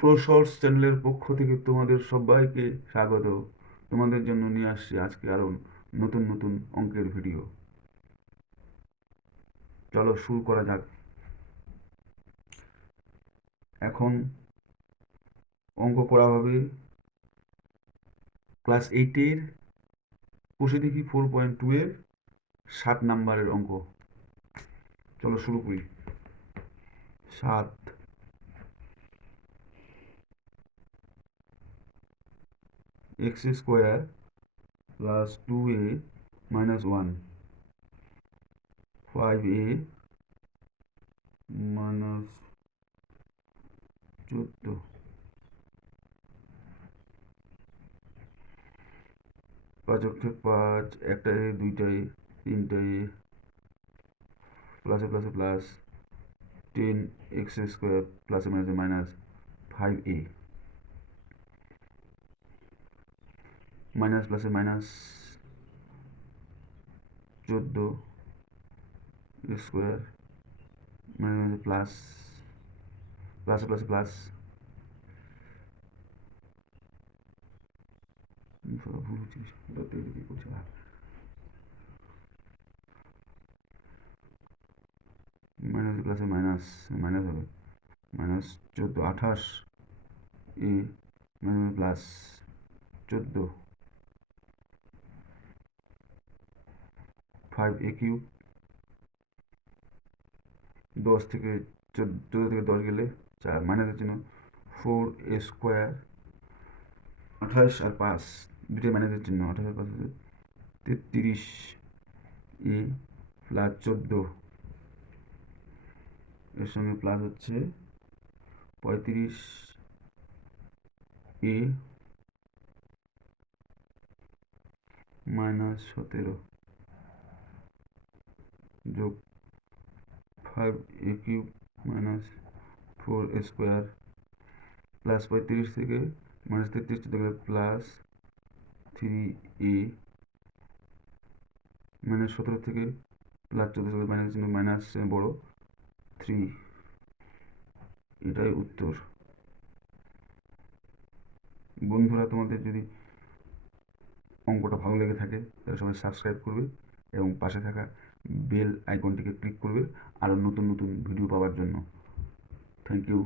প্রোশর্টস চ্যানেলের পক্ষ থেকে তোমাদের সবাইকে স্বাগত। তোমাদের জন্য নিয়ে আসছি আজকে আরো নতুন নতুন অঙ্কের ভিডিও। চলো শুরু করা যাক। এখন অঙ্ক করা হবে ক্লাস 8-এর কষে দেখি 4.2 এর 7 নাম্বারের অঙ্ক। চলো শুরু করি। 7 x square plus 2a minus 1, 5a minus 14, 5 অক্ষে 5, একটা এ, দুইটা এ, তিনটা এ, প্লাসে প্লাসে প্লাস 10 এক্স স্কোয়ার প্লাসে মাইনাসে মাইনাস 5a, মাইনাস প্লাসে মাইনাস 14 স্কোয়ার মাইনাস প্লাস প্লাসে প্লাসে প্লাস ভুল হচ্ছে, মাইনাস প্লাসে মাইনাস মাইনাস হবে, মাইনাস 14 28 এ মাইনাস প্লাস 14 5a কিউব, 10 থেকে 14 থেকে 10 গেলে 4 মাইনাসের চিহ্ন, 4a স্কোয়ার 28 আর 5 দুটোই মাইনাসের চিহ্ন, 28 আর 5 33 এ প্লাস 14, এর সঙ্গে প্লাস হচ্ছে 35 এ মাইনাস 17 যোগ 5a cube minus 4a square plus 35 থেকে মাইনাস 33 চলে গেলে প্লাস 3a মাইনাস 17 থেকে প্লাস 14 থেকে মাইনাস চিহ্ন, মাইনাস বড় 3, এটাই উত্তর। বন্ধুরা, তোমাদের যদি অঙ্কটা ভালো লেগে থাকে তাহলে সবাই সাবস্ক্রাইব করবে এবং পাশে থাকা বেল আইকনটিকে ক্লিক করবে আরও নতুন নতুন ভিডিও পাওয়ার জন্য। Thank you.